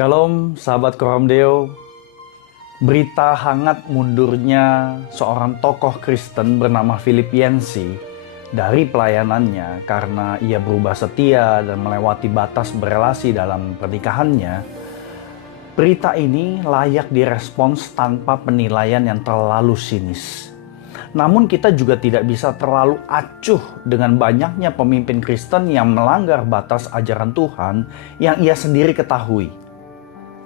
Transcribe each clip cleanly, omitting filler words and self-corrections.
Shalom, sahabat Koramdeo. Berita hangat mundurnya seorang tokoh Kristen bernama Philip Yancey dari pelayanannya karena ia berubah setia dan melewati batas berelasi dalam pernikahannya. Berita ini layak direspons tanpa penilaian yang terlalu sinis. Namun kita juga tidak bisa terlalu acuh dengan banyaknya pemimpin Kristen yang melanggar batas ajaran Tuhan yang ia sendiri ketahui.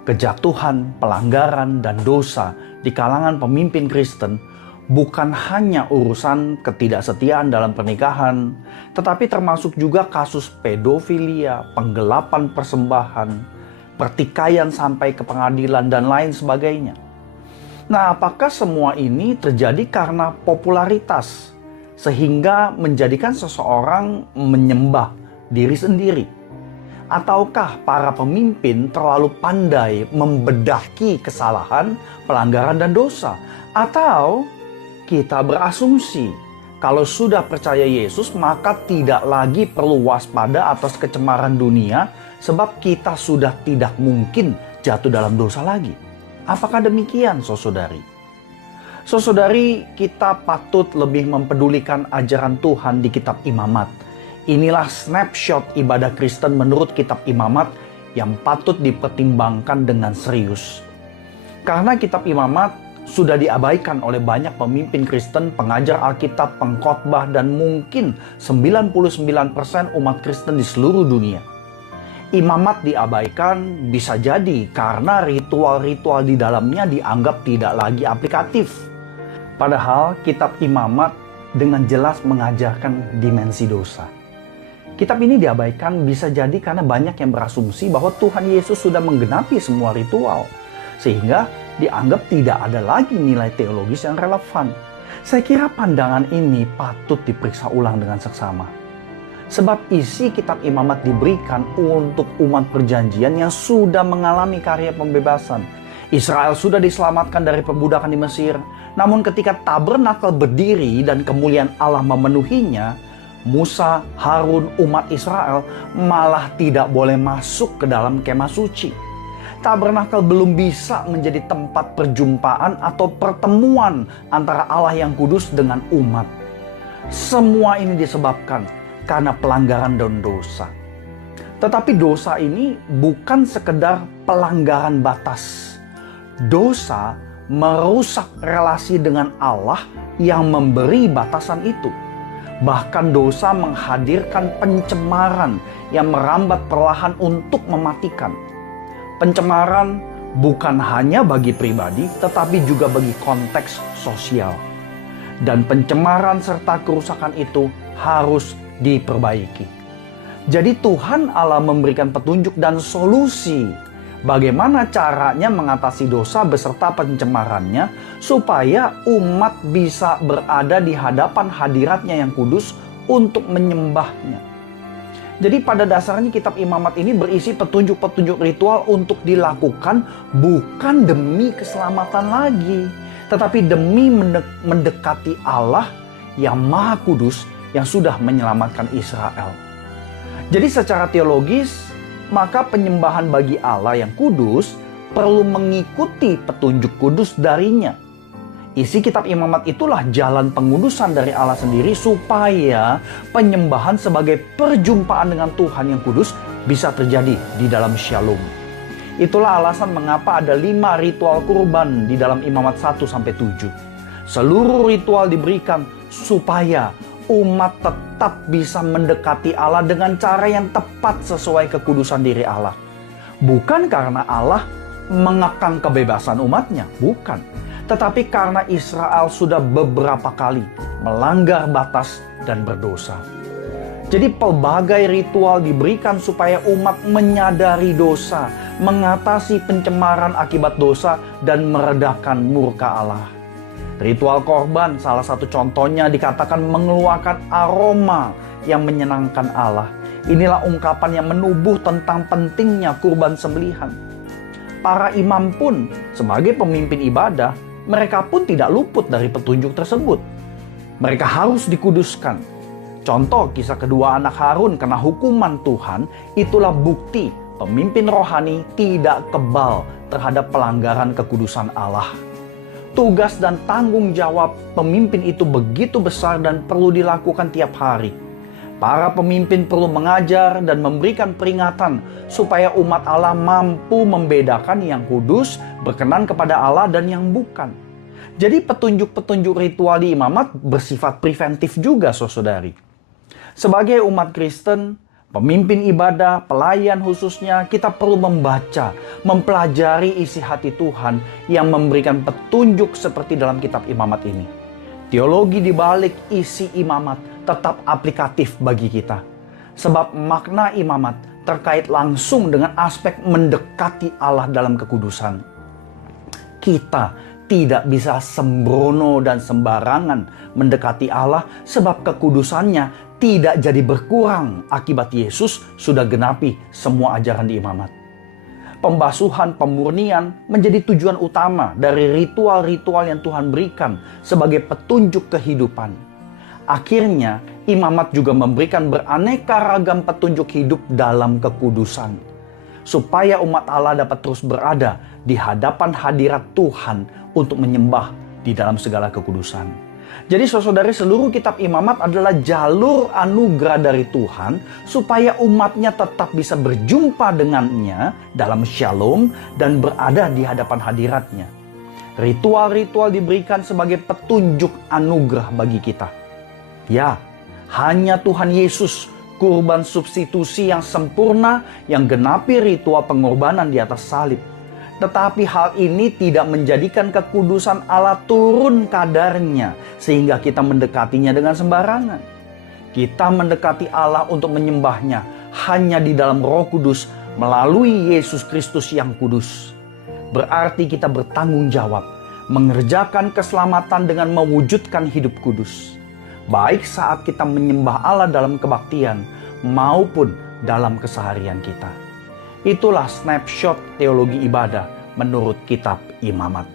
Kejatuhan, pelanggaran, dan dosa di kalangan pemimpin Kristen bukan hanya urusan ketidaksetiaan dalam pernikahan, tetapi termasuk juga kasus pedofilia, penggelapan persembahan, pertikaian sampai ke pengadilan, dan lain sebagainya. Nah, apakah semua ini terjadi karena popularitas, sehingga menjadikan seseorang menyembah diri sendiri? Ataukah para pemimpin terlalu pandai membedaki kesalahan, pelanggaran, dan dosa? Atau kita berasumsi kalau sudah percaya Yesus maka tidak lagi perlu waspada atas kecemaran dunia sebab kita sudah tidak mungkin jatuh dalam dosa lagi? Apakah demikian, saudari? Saudari, kita patut lebih mempedulikan ajaran Tuhan di kitab Imamat. Inilah snapshot ibadah Kristen menurut kitab Imamat yang patut dipertimbangkan dengan serius. Karena kitab Imamat sudah diabaikan oleh banyak pemimpin Kristen, pengajar Alkitab, pengkhotbah, dan mungkin 99% umat Kristen di seluruh dunia. Imamat diabaikan bisa jadi karena ritual-ritual di dalamnya dianggap tidak lagi aplikatif. Padahal kitab Imamat dengan jelas mengajarkan dimensi dosa. Kitab ini diabaikan bisa jadi karena banyak yang berasumsi bahwa Tuhan Yesus sudah menggenapi semua ritual, sehingga dianggap tidak ada lagi nilai teologis yang relevan. Saya kira pandangan ini patut diperiksa ulang dengan seksama. Sebab isi kitab Imamat diberikan untuk umat perjanjian yang sudah mengalami karya pembebasan. Israel sudah diselamatkan dari perbudakan di Mesir. Namun ketika tabernakel berdiri dan kemuliaan Allah memenuhinya, Musa, Harun, umat Israel malah tidak boleh masuk ke dalam kemah suci. Tabernakel belum bisa menjadi tempat perjumpaan atau pertemuan antara Allah yang kudus dengan umat. Semua ini disebabkan karena pelanggaran dan dosa. Tetapi dosa ini bukan sekedar pelanggaran batas. Dosa merusak relasi dengan Allah yang memberi batasan itu. Bahkan dosa menghadirkan pencemaran yang merambat perlahan untuk mematikan. Pencemaran bukan hanya bagi pribadi, tetapi juga bagi konteks sosial. Dan pencemaran serta kerusakan itu harus diperbaiki. Jadi Tuhan Allah memberikan petunjuk dan solusi bagaimana caranya mengatasi dosa beserta pencemarannya supaya umat bisa berada di hadapan hadiratnya yang kudus untuk menyembahnya. Jadi pada dasarnya kitab Imamat ini berisi petunjuk-petunjuk ritual untuk dilakukan bukan demi keselamatan lagi, tetapi demi mendekati Allah yang Maha Kudus yang sudah menyelamatkan Israel. Jadi secara teologis, maka penyembahan bagi Allah yang kudus perlu mengikuti petunjuk kudus darinya. Isi kitab Imamat itulah jalan pengudusan dari Allah sendiri supaya penyembahan sebagai perjumpaan dengan Tuhan yang kudus bisa terjadi di dalam Shalom. Itulah alasan mengapa ada 5 ritual kurban di dalam Imamat 1-7. Seluruh ritual diberikan supaya umat tetap bisa mendekati Allah dengan cara yang tepat sesuai kekudusan diri Allah. Bukan karena Allah mengekang kebebasan umatnya, bukan. Tetapi karena Israel sudah beberapa kali melanggar batas dan berdosa. Jadi pelbagai ritual diberikan supaya umat menyadari dosa, mengatasi pencemaran akibat dosa, dan meredakan murka Allah. Ritual korban salah satu contohnya dikatakan mengeluarkan aroma yang menyenangkan Allah. Inilah ungkapan yang menubuh tentang pentingnya kurban sembelihan. Para imam pun sebagai pemimpin ibadah, mereka pun tidak luput dari petunjuk tersebut. Mereka harus dikuduskan. Contoh kisah kedua anak Harun kena hukuman Tuhan, itulah bukti pemimpin rohani tidak kebal terhadap pelanggaran kekudusan Allah. Tugas dan tanggung jawab pemimpin itu begitu besar dan perlu dilakukan tiap hari. Para pemimpin perlu mengajar dan memberikan peringatan supaya umat Allah mampu membedakan yang kudus, berkenan kepada Allah, dan yang bukan. Jadi petunjuk-petunjuk ritual di imamat bersifat preventif juga, saudari. Sebagai umat Kristen, pemimpin ibadah, pelayan khususnya, kita perlu membaca, mempelajari isi hati Tuhan yang memberikan petunjuk seperti dalam kitab imamat ini. Teologi di balik isi imamat tetap aplikatif bagi kita. Sebab makna imamat terkait langsung dengan aspek mendekati Allah dalam kekudusan. Kita tidak bisa sembrono dan sembarangan mendekati Allah sebab kekudusannya tidak jadi berkurang akibat Yesus sudah genapi semua ajaran di imamat. Pembasuhan pemurnian menjadi tujuan utama dari ritual-ritual yang Tuhan berikan sebagai petunjuk kehidupan. Akhirnya, imamat juga memberikan beraneka ragam petunjuk hidup dalam kekudusan, supaya umat Allah dapat terus berada di hadapan hadirat Tuhan untuk menyembah di dalam segala kekudusan. Jadi saudara, seluruh kitab imamat adalah jalur anugerah dari Tuhan supaya umatnya tetap bisa berjumpa dengannya dalam shalom dan berada di hadapan hadiratnya. Ritual-ritual diberikan sebagai petunjuk anugerah bagi kita. Ya, hanya Tuhan Yesus, kurban substitusi yang sempurna yang genapi ritual pengorbanan di atas salib. Tetapi hal ini tidak menjadikan kekudusan Allah turun kadarnya sehingga kita mendekatinya dengan sembarangan. Kita mendekati Allah untuk menyembahnya hanya di dalam Roh Kudus melalui Yesus Kristus yang kudus. Berarti kita bertanggung jawab mengerjakan keselamatan dengan mewujudkan hidup kudus. Baik saat kita menyembah Allah dalam kebaktian maupun dalam keseharian kita. Itulah snapshot teologi ibadah menurut kitab imamat.